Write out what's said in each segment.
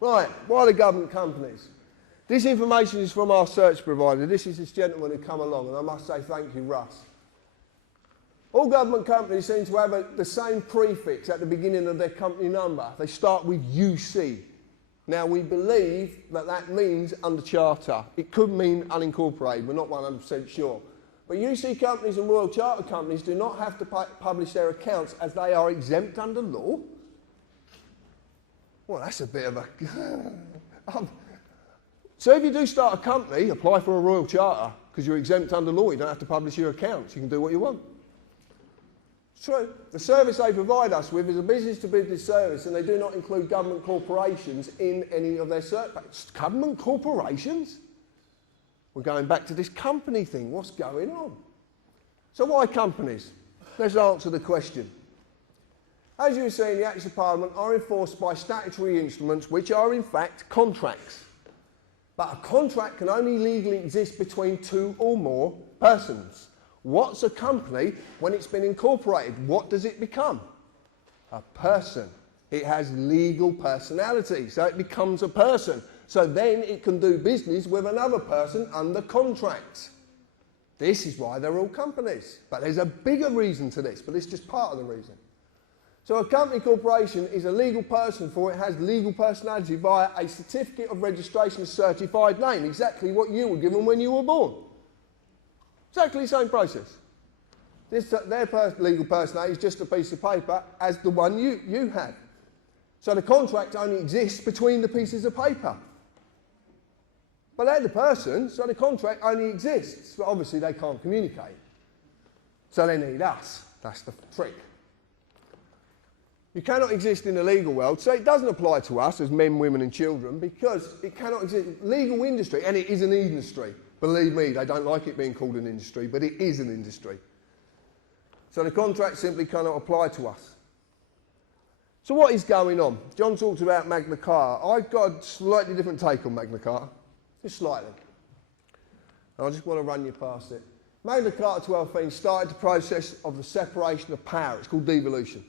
Right, why the government companies? This information is from our search provider. This is this gentleman who come along, and I must say thank you, Russ. All government companies seem to have the same prefix at the beginning of their company number. They start with UC. Now, we believe that that means under charter. It could mean unincorporated. We're not 100% sure. But UC companies and Royal Charter companies do not have to publish their accounts as they are exempt under law. Well, that's a bit of a... So if you do start a company, apply for a Royal Charter, because you're exempt under law. You don't have to publish your accounts. You can do what you want. It's true. The service they provide us with is a business-to-business service, and they do not include government corporations in any of their search. Government corporations? We're going back to this company thing. What's going on? So why companies? Let's answer the question. As you see, the Acts of Parliament are enforced by statutory instruments, which are in fact contracts. But a contract can only legally exist between two or more persons. What's a company when it's been incorporated? What does it become? A person. It has legal personality, so it becomes a person. So then it can do business with another person under contract. This is why they're all companies. But there's a bigger reason to this, but it's just part of the reason. So a company corporation is a legal person, for it has legal personality via a certificate of registration certified name, exactly what you were given when you were born. Exactly the same process. Their legal personality is just a piece of paper as the one you have. So the contract only exists between the pieces of paper. But they're the person, so the contract only exists. But obviously they can't communicate. So they need us. That's the trick. You cannot exist in the legal world, so it doesn't apply to us as men, women and children, because it cannot exist. Legal industry, and it is an industry. Believe me, they don't like it being called an industry, but it is an industry. So the contract simply cannot apply to us. So what is going on? John talked about Magna Carta. I've got a slightly different take on Magna Carta, just slightly. I just want to run you past it. Magna Carta 1215 started the process of the separation of power. It's called devolution.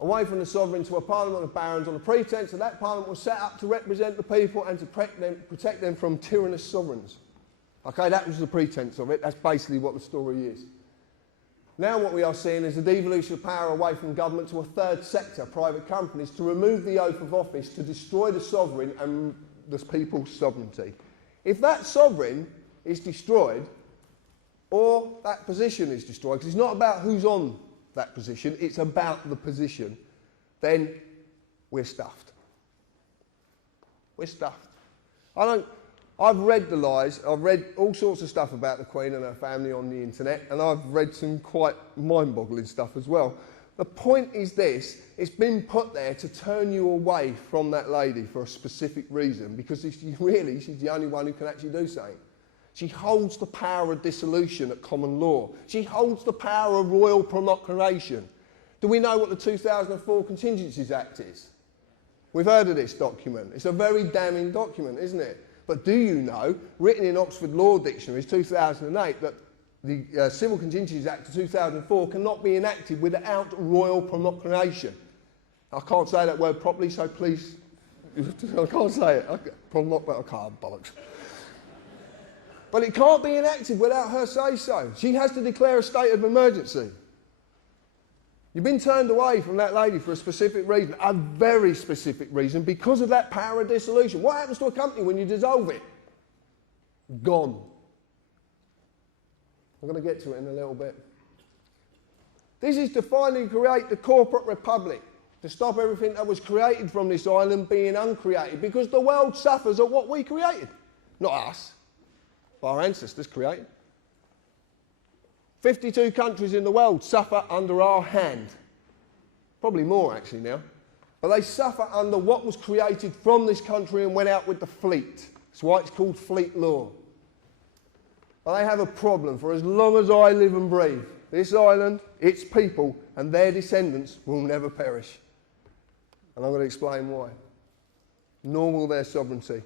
Away from the sovereign to a parliament of barons on the pretence that that parliament was set up to represent the people and to protect them from tyrannous sovereigns. Okay, that was the pretence of it. That's basically what the story is. Now what we are seeing is a devolution of power away from government to a third sector, private companies, to remove the oath of office, to destroy the sovereign and the people's sovereignty. If that sovereign is destroyed, or that position is destroyed, because it's not about who's on that position, it's about the position, then we're stuffed. We're stuffed. I've read the lies, I've read all sorts of stuff about the Queen and her family on the internet, and I've read some quite mind-boggling stuff as well. The point is this: it's been put there to turn you away from that lady for a specific reason, because she's the only one who can actually do something. She holds the power of dissolution at common law. She holds the power of royal proclamation. Do we know what the 2004 Contingencies Act is? We've heard of this document. It's a very damning document, isn't it? But do you know, written in Oxford Law Dictionaries 2008, that the Civil Contingencies Act of 2004 cannot be enacted without royal proclamation? I can't say that word properly, so please, I can't say it. I can't, bollocks. But it can't be enacted without her say-so. She has to declare a state of emergency. You've been turned away from that lady for a specific reason, a very specific reason, because of that power of dissolution. What happens to a company when you dissolve it? Gone. I'm going to get to it in a little bit. This is to finally create the corporate republic, to stop everything that was created from this island being uncreated, because the world suffers at what we created, not us. Our ancestors created. 52 countries in the world suffer under our hand. Probably more actually now. But they suffer under what was created from this country and went out with the fleet. That's why it's called fleet law. But they have a problem. For as long as I live and breathe, this island, its people and their descendants will never perish. And I'm going to explain why. Nor will their sovereignty.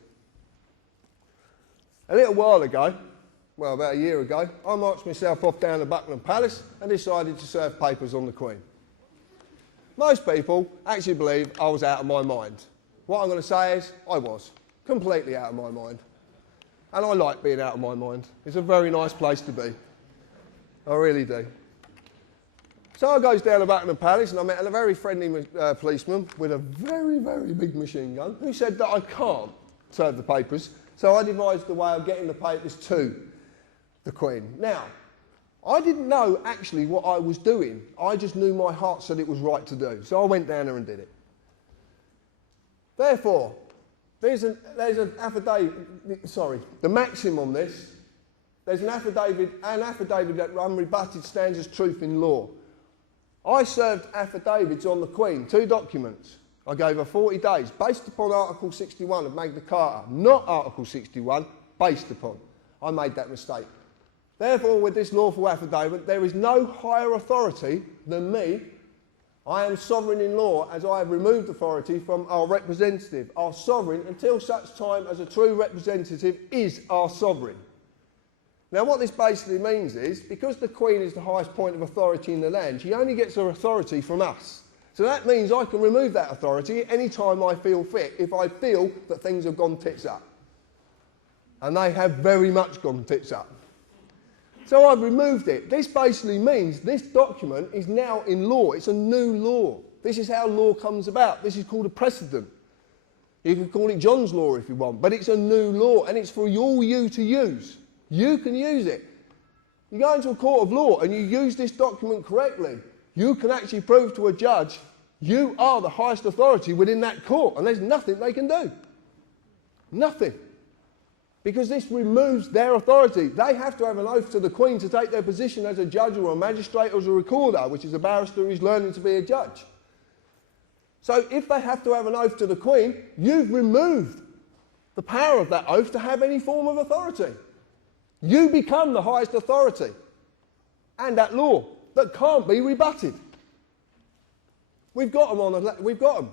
A little while ago, well, about a year ago, I marched myself off down to Buckingham Palace and decided to serve papers on the Queen. Most people actually believe I was out of my mind. What I'm going to say is, I was completely out of my mind. And I like being out of my mind. It's a very nice place to be. I really do. So I goes down to Buckingham Palace and I met a very friendly policeman with a very, very big machine gun who said that I can't serve the papers. So I devised a way of getting the papers to the Queen. Now, I didn't know actually what I was doing. I just knew my heart said it was right to do. So I went down there and did it. Therefore, there's an affidavit, sorry, the maxim on this, there's an affidavit that unrebutted stands as truth in law. I served affidavits on the Queen, 2 documents. I gave her 40 days, based upon Article 61 of Magna Carta, not Article 61, based upon. I made that mistake. Therefore, with this lawful affidavit, there is no higher authority than me. I am sovereign in law, as I have removed authority from our representative, our sovereign, until such time as a true representative is our sovereign. Now, what this basically means is, because the Queen is the highest point of authority in the land, she only gets her authority from us. So that means I can remove that authority any time I feel fit, if I feel that things have gone tits up. And they have very much gone tits up. So I've removed it. This basically means this document is now in law. It's a new law. This is how law comes about. This is called a precedent. You can call it John's law if you want, but it's a new law and it's for all you to use. You can use it. You go into a court of law and you use this document correctly, you can actually prove to a judge you are the highest authority within that court and there's nothing they can do. Nothing. Because this removes their authority. They have to have an oath to the Queen to take their position as a judge or a magistrate or as a recorder, which is a barrister who's learning to be a judge. So if they have to have an oath to the Queen, you've removed the power of that oath to have any form of authority. You become the highest authority and that law that can't be rebutted. We've got them we've got them.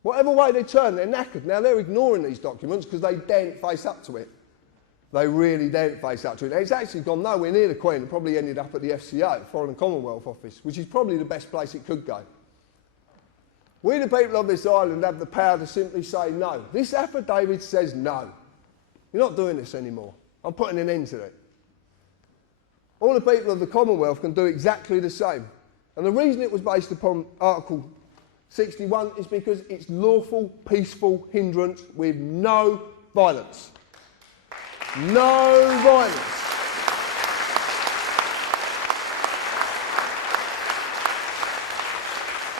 Whatever way they turn, they're knackered. Now, they're ignoring these documents because they daren't face up to it. They really daren't face up to it. It's actually gone nowhere near the Queen. It probably ended up at the FCO, Foreign and Commonwealth Office, which is probably the best place it could go. We, the people of this island, have the power to simply say no. This affidavit says no. You're not doing this anymore. I'm putting an end to it. All the people of the Commonwealth can do exactly the same. And the reason it was based upon Article 61 is because it's lawful, peaceful hindrance with no violence. No violence.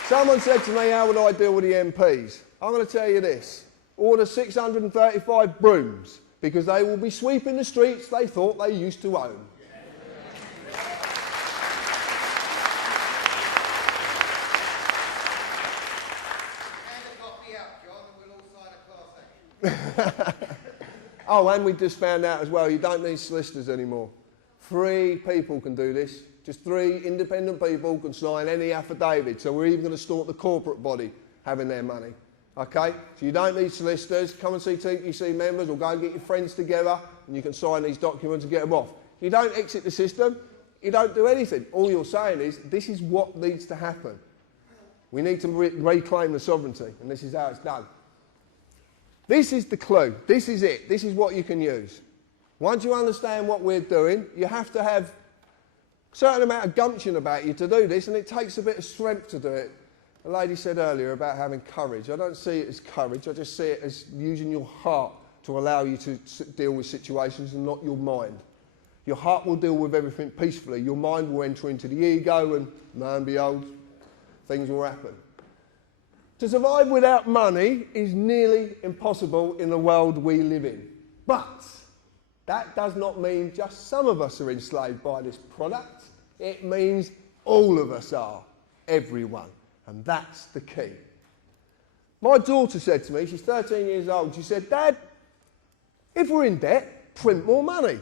Someone said to me, how would I deal with the MPs? I'm going to tell you this. Order 635 brooms, because they will be sweeping the streets they thought they used to own. Oh, and we just found out as well, you don't need solicitors anymore. 3 people can do this. Just 3 independent people can sign any affidavit. So we're even going to stop the corporate body having their money. Okay? So you don't need solicitors. Come and see TPC members or go and get your friends together and you can sign these documents and get them off. You don't exit the system. You don't do anything. All you're saying is, this is what needs to happen. We need to reclaim the sovereignty, and this is how it's done. This is the clue. This is it. This is what you can use. Once you understand what we're doing, you have to have a certain amount of gumption about you to do this, and it takes a bit of strength to do it. A lady said earlier about having courage. I don't see it as courage. I just see it as using your heart to allow you to deal with situations and not your mind. Your heart will deal with everything peacefully. Your mind will enter into the ego and, lo and behold, things will happen. To survive without money is nearly impossible in the world we live in. But that does not mean just some of us are enslaved by this product. It means all of us are, everyone. And that's the key. My daughter said to me, she's 13 years old, she said, Dad, if we're in debt, print more money.